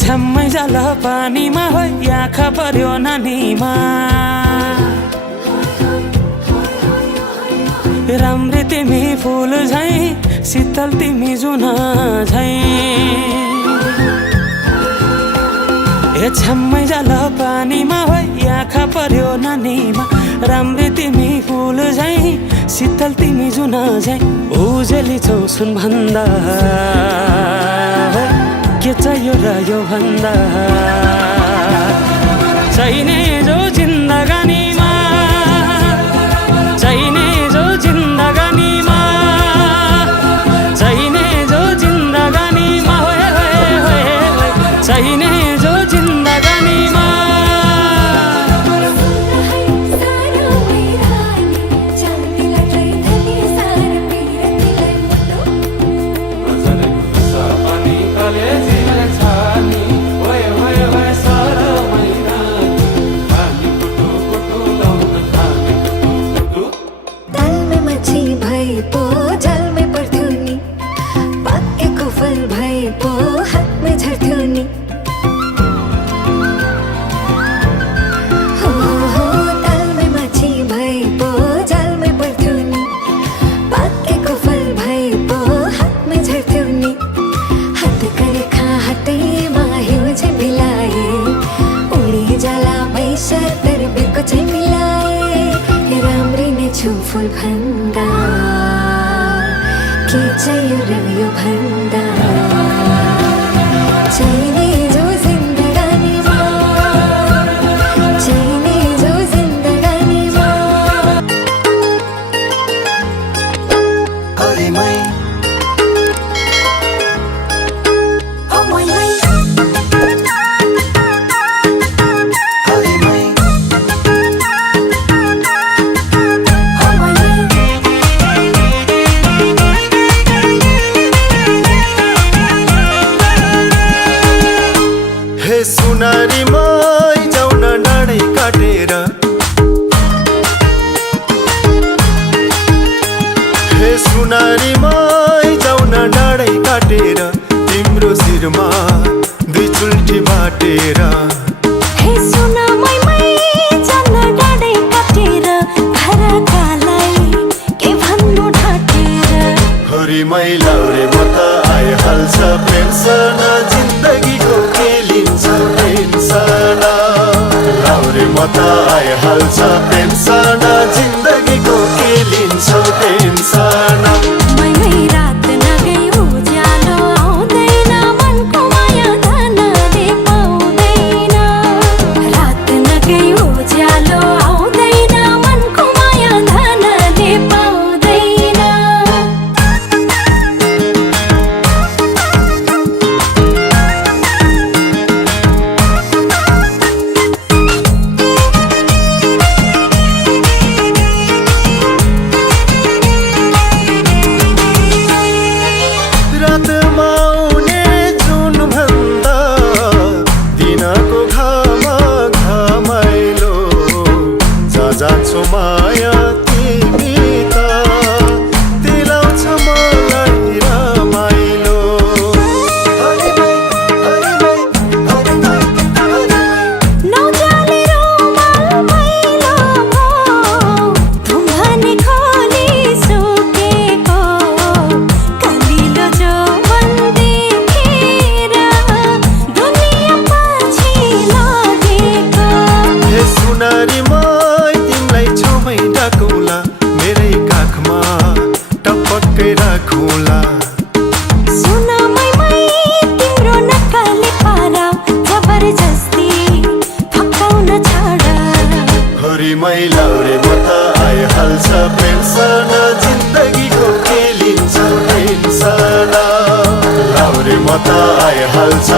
छ्याम्मै जाल पानीमा हो आँखा पर्यो नानीमा राम्री तिमी फुल झै शीतल तिमी जुन झै छ्याम्मै जाल पानीमा हो आँखा पर्यो नानीमा राम्री तिमी फुल झै शीतल तिमी जुन झै उजेली छौ सुन भन्दा के चाहियो र यो भन्दा चाहिने जो जिन्दगानीमा चाहिने जो जिन्दगानीमा चाहिने जो जिन्दगानीमा चाहिने जो जिन्दगानीमा फूल भन्दा के चाहियो र यो भन्दा चाहिने जो जिन्दगानीमा चाहिने जो जिन्दगानीमा अरे मै सुनारी मै जाऊ न डाँडै काटेर हे सुनारी मै जाऊ न डाँडै काटेर तिम्रो शिरमा दुई चुल्ठी बाटेर हे सुना मै जान डाँडै काटेर घरकालाई के भन्नु ढाटेर हरि मै लाउरे म त आइहाल्छ पेन्सन जिन्दगीको के लिन्छ पेन्सन लाउरे म त आइहाल्छ पेन्सन जिन्दगीको के लिन्छ पेन्सन रात नगई उज्यालो आउँदैन मनको माया धनले पाउँदैन रात नगई उज्यालो आउँदैन मनको माया धनले पाउँदैन रातमा आउने जुन भन्दा दिनको घामा घामाइलो जा जान्छौ माया तिमी त दिलाउँछ मलाई रमाइलो नौजाले रोमाल मैलो धुम्हाने खोली सुकेको कलिलो जो मन देखेर दुनिया पछि लागेको हे सुनारी मै तिमीलाई छेउमै डाकौला मेरै काखमा टपक्कै राखौला सुना मै तिम्रो नक्कले पारा जबरजस्ती फकाउन छाड हरि मै लाउरे म त आइहाल्छ पेन्सन जिन्दगीको के लिन्छ पेन्सन लाउरे म त आइहाल्छ